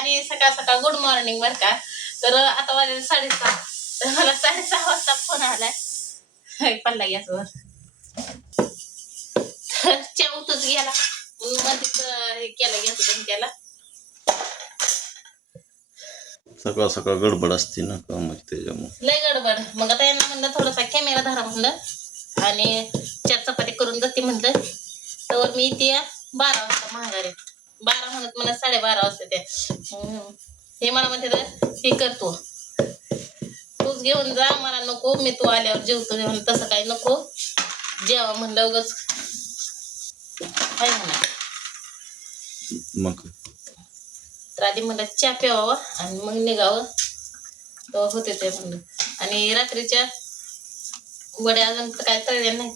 आणि सकाळ सकाळ गुड मॉर्निंग बरं का. तर आता वाजले 6:30. तर मला 6:30 वाजता फोन आलाय पडला गॅसवर. चेवतच गेला मध्येच हे केलं गॅस बंद केला. सकाळ सकाळ गडबड असते ना कामाची त्याच्यामुळे लय गडबड. मग आता यांना म्हणलं थोडासा कॅमेरा धरा म्हणलं आणि 4 चपाती करून जाते म्हणलं. तर मी इथे 12 वाजता महागारी 12 म्हणत मला 12:30 वाजता त्या हे मला म्हणते हे करतो तूच घेऊन जा मला नको मी तू आल्यावर जेवतो म्हणून. तसं काही नको जेवा म्हणलं उगाच काय म्हणा. मग तर आधी म्हणलं चहा प्यावा आणि मग निघावं तर होते ते म्हणलं. आणि रात्रीच्या वड्या अजून काय तळल्या नाही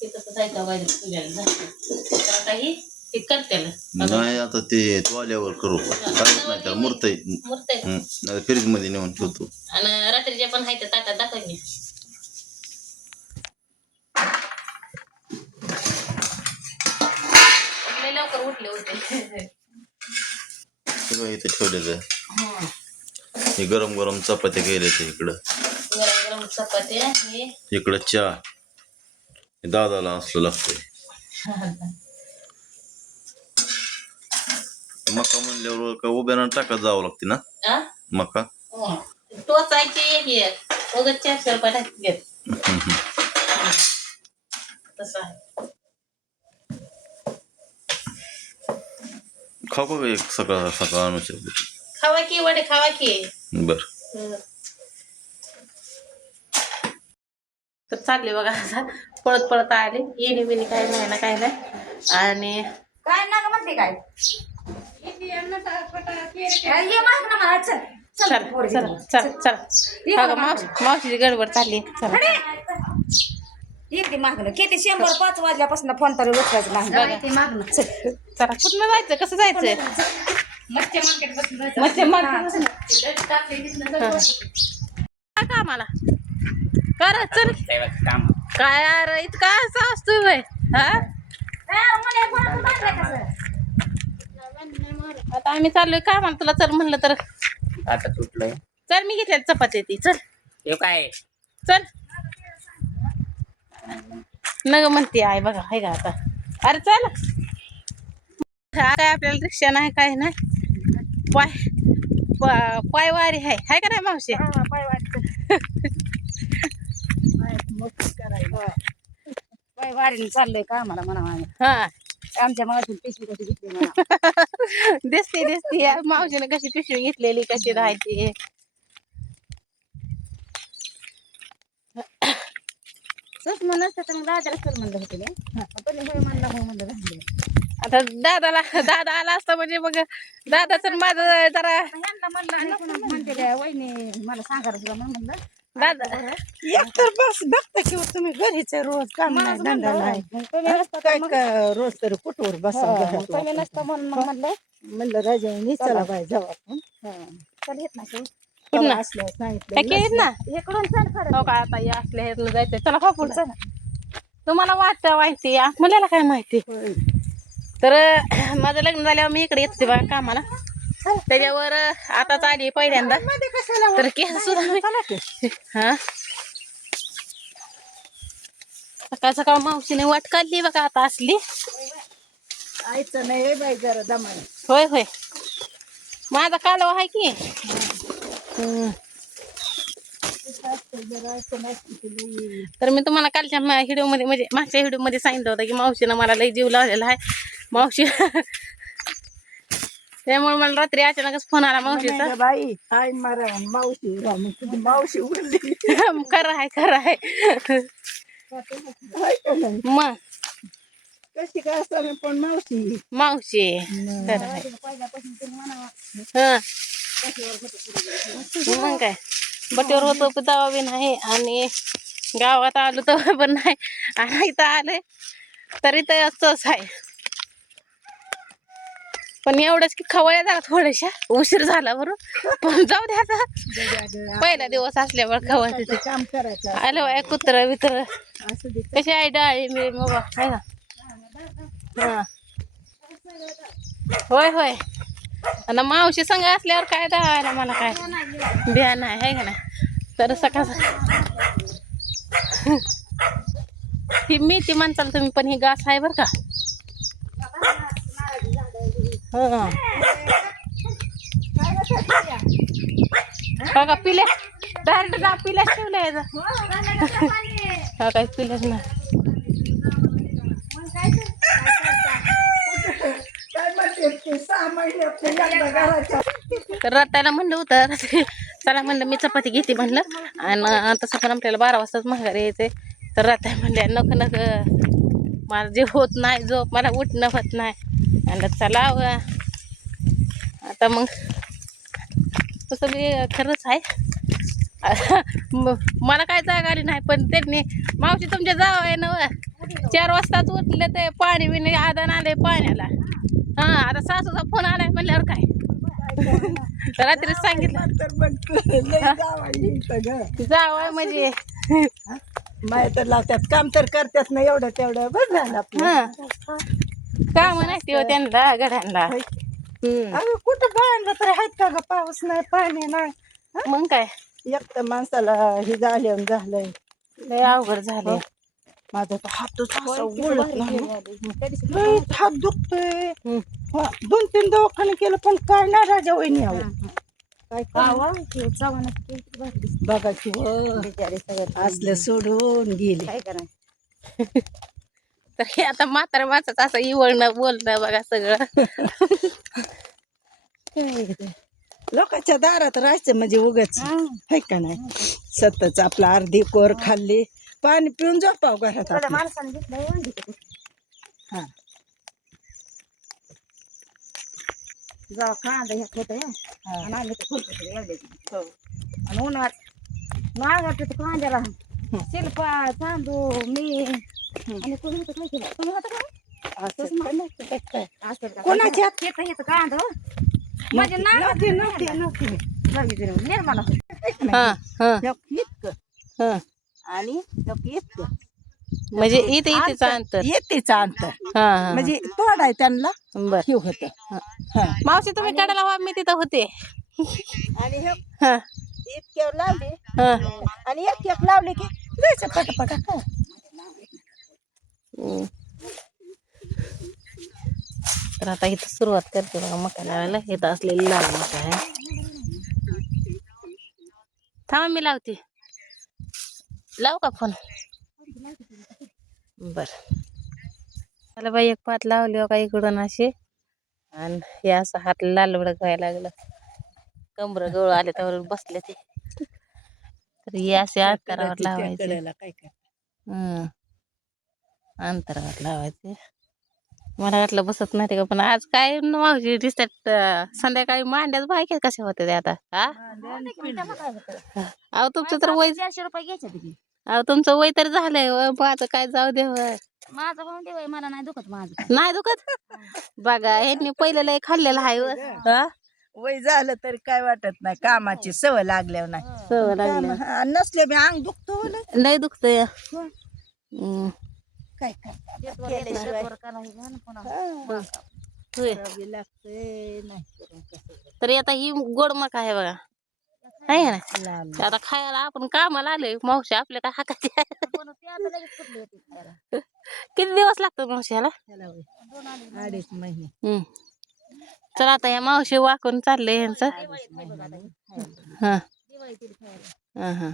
ते तसं जायचं वाजत तुझ्याला तर आता ही ते करते नाही आता ते तू आल्यावर करू काहीच नाही त्याला मूर्त फ्रीज मध्ये नेऊन ठेवतो. आणि रात्रीच्या पण हाय ताटात दाखवून घे. लवकर उठले होते सगळं इथे ठेवलेलं. हे गरम गरम चपात्या गेले ते इकडं गरम गरम चपात्या इकडं चहा दादाला असलं लागतंय. मका म्हणल्यावर का उभ्यानं टाकत जावं लागते ना मका टोचायची उगाच 400 रुपये टाकत तसं आहे. खाऊ का एक सकाळ सकाळ आणू शकतो. खावा की वडे खावा की. बर तर चालले बघा पळत पळत आले येणे बिणी काय नाही ना काय नाही. आणि काय ना म्हणते काय मावशीची गडबड चालली. चला येते मागणं किती 100-5 वाजल्यापासून फोन तरी उचलायचं नाही. मागणं चला कुठनं जायचं कसं जायचं. का मला कर चल काय अरे इतका असं असतोय बाय. आता आम्ही चाललोय काय म्हणतो तुला चल म्हणलं तर आता तुटलंय. चल मी घेतल्या चपाती ती चल हे काय चल नग म्हणते आहे बघा आहे का आता. अरे चल अरे आपल्याला रिक्षा नाही काय नाही पायवारी आहे का नाही मावशी. वारीने चाललंय का आम्हाला म्हणा. हा आमच्या मावशीने पिशवी कशी घेतली म्हणा. दिसते मावशीने कशी पिशवी घेतलेली कशी राहायची. सच म्हणत तर मग दादाला चल म्हणलं होते पण होय म्हणलं हो म्हणलं राहिले. आता दादा आला असता म्हणजे मग दादाच माझं जरा म्हणते वहिनी मला सांगा तुला म्हणलं दादा एकतर बस बघता किंवा तुम्ही घरीच रोज काम नाही धंदा नाही रोज तरी कुठवर बसा. तुम्ही नसतं म्हणून मग म्हणलं राजाने चला बाय जाऊ आपण चल येत नाही कुठं असल्यावर सांगितलं काय केलीत ना इकडून चल खरं. हो का आता या असल्या ह्यातनं जायचंय. चला खा पुढचं तुम्हाला वाटतं माहिती आपल्याला काय माहिती. तर माझं लग्न झाल्यावर मी इकडे येत होते बघा कामाला त्याच्यावर आताच आली पहिल्यांदा तर केस सुद्धा हा सकाळ सकाळ मावशीने वाट काढली बघा आता असली. आयचं नाही बाई जरा दमाने. होय होय माझा कालवा आहे की. तर मी तुम्हाला कालच्या व्हिडिओ मध्ये म्हणजे मागच्या व्हिडिओ मध्ये सांगितलं होतं की मावशीनं मला लई जीव लावलेला आहे. मावशी त्यामुळे मला रात्री अचानकच फोन आला मावशीचा. बाई आई मारा मावशी तुझी मावशी उरली खरं आहे मग कशी काय असताना पण मावशी मावशी खरं आहे. हा मग काय बटीवर होतो तेव्हा बी नाही आणि गावात आलो तेव्हा पण नाही आणि इथं आलंय तरी तर असंच आहे. पण एवढंच की खवळ्या जरा थोड्याशा उशीर झाला बरोबर पण जाऊ द्या आता पहिला दिवस असल्यावर खवळ तिथे काम करायचं आलो आहे कुत्र बित्र कशी आहे डाळी मी बाबा आहे ना. हा होय आणि मावशी संग असल्यावर काय दावायला मला काय बिया नाही आहे का नाही. तर सकाळ ही मेथी म्हणताल तुम्ही, पण ही घास आहे बरं का. हा बघा पिल्या डायरेक्ट जा पिल्या ठेवलंय हा काय पिल्याच नाही. तर रतायला म्हणलं होतं चला म्हणलं मी चपाती घेते म्हणलं. आणि तसं पण आपल्याला 12 वाजताच माघारी यायचंय. तर रताय म्हणल्या नको मला जे होत नाही झोप, मला उठणं होत नाही. म्हणलं चला आता मग तसं मी खरंच आहे. मला काय जागा आली नाही, पण त्यांनी मावशी तुमच्या जावं आहे ना 4 वाजताच उठले ते पाणी बिणी आदान आले पाण्याला. हा आता सासूचा फोन आलाय म्हणल्यावर काय रात्री सांगितलं जावं म्हणजे माय तर लावतात काम तर करतात ना एवढं तेवढं बस झालं आपलं. काम नाही ते त्यांना गड्यांना. अगं कुठं बांधलं तर आहेत का ग, पाऊस नाही पाणी नाही. मग काय एक तर माणसाला हे झालं झालंय. लय अवघड झाले. माझा तर हातच असा वळत नाही. लय हात दुखतोय. 2-3 दवाखाने केलं पण काय नाही राजा वहिनी आहो. काय बघा की असलं सोडून गेले काय करायचं. तर हे आता म्हातारा माणसाचं असं इवळणं बोलणं बघा सगळं. लोकांच्या दारात राहायचं म्हणजे उगाच आहे का नाही. सतत आपला अर्धी कोर खाल्ली पाणी पिऊन झोपाव घरात हा जाऊ कांदा हे होत आणि आम्ही ते खुरपत एवढ्याची आणि उन्हात मागत कांद्याला शिल्पा तांदूळ मी आणि कोणी होतं काय केलं तुम्ही होतं काय कोणाच्या येतं कांदा म्हणजे निर्माण हा आणि इतकं म्हणजे इथेच अंतर. येतेच अंतर हा म्हणजे तोडाय त्यांना बर हे होतं. मावशी तुम्ही काढायला हवा मी तिथं होते. आणि हे हा इतक्या लावले हा आणि एक लावले की जायचं पटापटा काय. तर आता इथं सुरुवात करते बघा मका लावायला. इथं असलेली लाल मका आहे. थांबा मी लावते. लावू का फोन. बर मला बाई एक पात लावली हो का इकडून अशी आणि हे असं हात लालवड व्हायला लागलं. कमर गवळ आले त्यावर बसले ते. तर हे असे अंतरावर लावायचे. अंतरावर लावायचे. मला वाटलं बसत नाही का, पण आज काय मावशी दिसतात संध्याकाळी मांड्याच बायक्या कशा होत्या ते आता. हा अहो तुमचं तर वय 400 रुपये घ्यायचे. अहो तुमचं वय तर झालंय. माझं काय जाऊ दे. माझं भाऊ देवाय मला नाही दुखत माझं नाही दुखत बघा ह्यांनी पहिलं लय खाल्लेलं आहे. वय झालं तरी काय वाटत नाही. कामाची सवय लागल्यावर नाही. सवय लागल्या नसले बी अंग दुखतो लय दुखतंय. काय तरी आता ही गोड मका आहे बघा. आहे ना आता खायला आपण कामाला आलोय. मावशी आपल्या काय हाकाची किती दिवस लागतो मावशीला. 2.5 महिने. चला आता या मावशी वाकून चाललंय यांचं. हा हा हा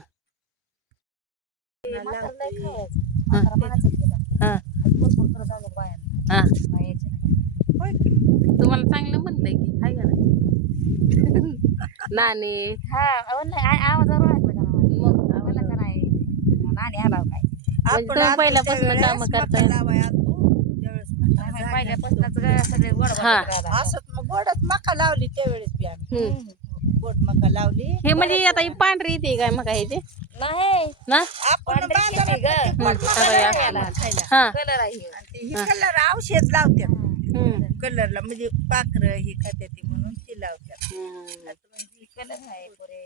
तुम्हाला चांगलं म्हणलंय की हाय का नाही नानी. तुम्ही पहिल्यापासून काम करताय. गोडच मका लावली त्यावेळेस बी आम्ही गोड मका लावली. हे म्हणजे आता ही पांढरी येते काय मका हे ते नाही ना. आपण हा कलर औषध लावतात कलरला म्हणजे पाखरं ही खात्यात म्हणून ती लावतात. कलर आहे पुरे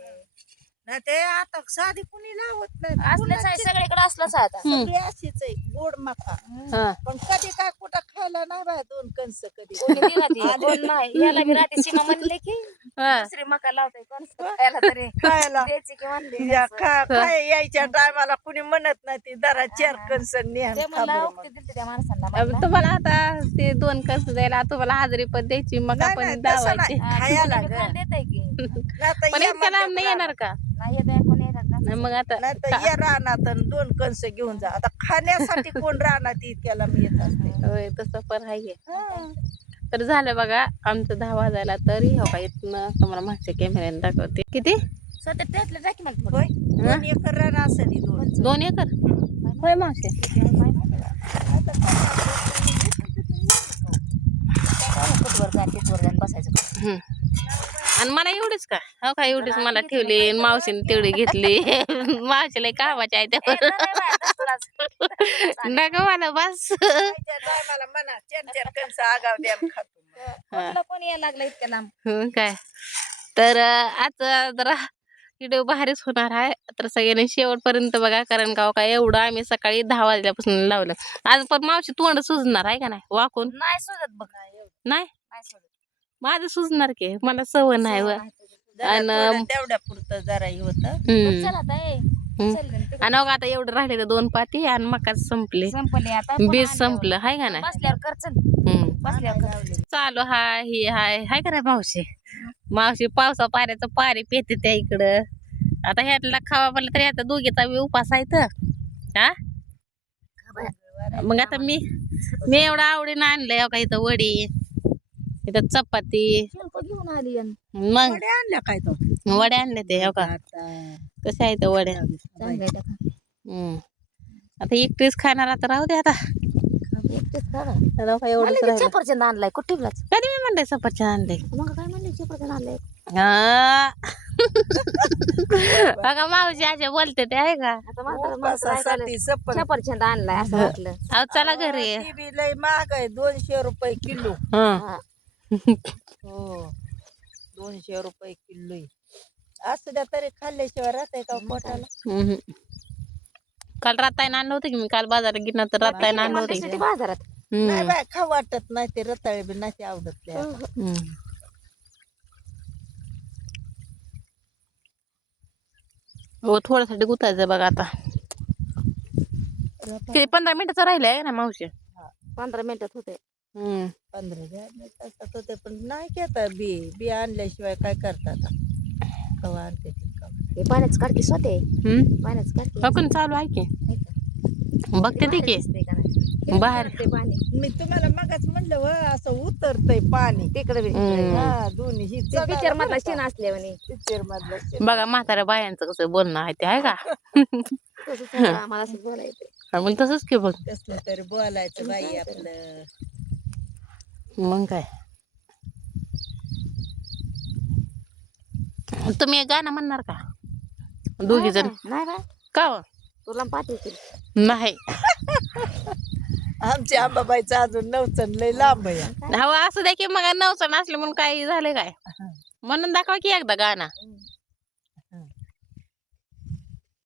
नाही ते आता साधी कुणी लावत नाही असलंच आहे सगळीकडे असलंच आहे आता सगळी अशीच आहे गोड मका हा. पण कधी काय कुठं खायला नाही बाय 2 कणस कधी कोणी दिला ती? कोण नाही याला बी रात्री सीमा म्हणले की हा. दुसरी मका लावते कोण खायला तरी खायला द्यायची की म्हणली या काय यायच्या टायमाला कुणी म्हणत नाही ती जरा 4 कणस न्या ते खा म्हणलं बरं उक्ती मग. दिलती त्या माणसांना म्हणलं. तुम्हाला आता ते 2 कस द्यायला तुम्हाला हाजरी पण द्यायची मग नाही, आपण नाही, तसं दावायची नाही. हा, खायला तुम्ही ग. खायला देताय की नाहीतर पण या इतक्या लांब नाही येणार का नाही येत आहे कोणी येतात ना. नाही मग आता नाहीतर या रानात 2 कणस घेऊन जा आता खाण्यासाठी कोण रानात इतक्याला मी येत असते होय तसं पण आहे हा. तर झालं बघा आमचं 10 वाजायला तरी हो का इथनं तुम्हाला मागच्या कॅमेऱ्याने दाखवते किती स्वतः त्यातलं टाकी मला होय 2 एकर रान असेल ही 2 2 एकर होय मावशी बसायचं हम्म. आणि मला एवढीच का हो का एवढीच मला ठेवली आणि मावशीने तेवढी घेतली मावशीला कामाची आहे त्यावर नका मला बस खायच्या टायमाला म्हणा 4 कणस आगाव द्या आणि खातो मग. कोणी यायला लागलं इतक्या लांब काय तर आज जरा व्हिडिओ भारीच होणार आहे तर सगळ्यांनी शेवटपर्यंत बघा कारण का एवढं आम्ही सकाळी 10 वाजल्यापासून लावलं आज पण मावशी तोंड सुजणार आहे का नाही वाकून नाही सोडत बघ नाही नाही सोडत माझं सुजणार की मला सवय नाही व. जरा आणि थोडं तेवढ्या पुरतं जरा हे होतं हम्म. चल आता ए हम्म. चल गं, तिकडे. आणि आता एवढं राहिले 2 पाती आणि मकाच संपले संपले आता पुन्हा बीज आणल्यावर. संपलं हाय का नाही बसल्यावर कर चल हम्म. बसल्यावर कर चालू हाय ही हाय का नाही मावशी मावशी पावसा पाण्याचं पाणी पेते त्या इकडं आता ह्यातला खावा म्हणलं तरी आता दोघीचा बी उपास आहे तर हा मग आता मी एवढं आवडीनं आणलंय हो का इथं वडी इथं चपाती शिल्प घेऊन आली आणि मग वड्या आणल्या काय तो वड्या आणले ते हो का आता कशा आहेत त्या वड्या चांगलं आहे का? हम्म. आता एकटीच खाणार आता राहू दे आता एकटेच खा ना. आता हो का एवढंच म्हणले की राहिलं. सफरचंद आणलाय कुठे ठेवलाच कधी मी म्हणले सफरचंद आणले मग काय म्हणले सफरचंद आणलंय हा. बघा मावशी असे बोलते ते आहे का आता माणसाला उपासासाठी सफर सफरचंद आणलाय असं वाटलं अहो चला घरी ती बी लय महाग आहे 200 रुपये किलो हा. हा. हो 200 रुपये किलो आहे. असू द्या तरी खाल्ल्याशिवाय राहतंय का पोटाला हम्म. काल रातायनं आणलं होतं की मी काल बाजारात गेलं तर रातायनं आणलं होतं की. त्यासाठी बाजारात नाही हम्म. बाय खाऊ वाटत नाही ते रताळे बी नाही ते आवडत ते हम्म. हो थोड्यासाठी गुतायचं बघा आता किती 15 मिनिटाचं राहिलं आहे ना मावशी 15 मिनिटात होते हम्म. 15 तासात होते पण नाही घेता बी आणल्याशिवाय काय करतात कवा आणते ते कवा. हे पाण्याचं काढकी स्वते हम्म. पाण्याचं काढकी हो पण चालू आहे की बघते ते की दिसतंय का नाही? बाहेर ते पाणी मी तुम्हाला मगाच म्हणलं व असं उतरतय पाणी तिकडे बी हम्म. हा दोन्ही ही पिक्चर मधला सीन असले म्हणे पिक्चर मधलं scene. बघा म्हाताऱ्या बायांचं कसं बोलणं आहे ते आहे का तसंच आहे, आम्हाला असं बोलायचं मग तसंच की बघ कसलं तरी बोलायचं बाई आपलं मग काय तुम्ही एक गाणं म्हणणार का दोघी जण नाही बा का हो? तुला पाठवतील नाही आमच्या आंबाबाईचं अजून नवचन लय लांब आहे हो असं द्या की मग नवचं नसलं म्हणून काही झालं काय म्हणून दाखवा की एकदा गाणं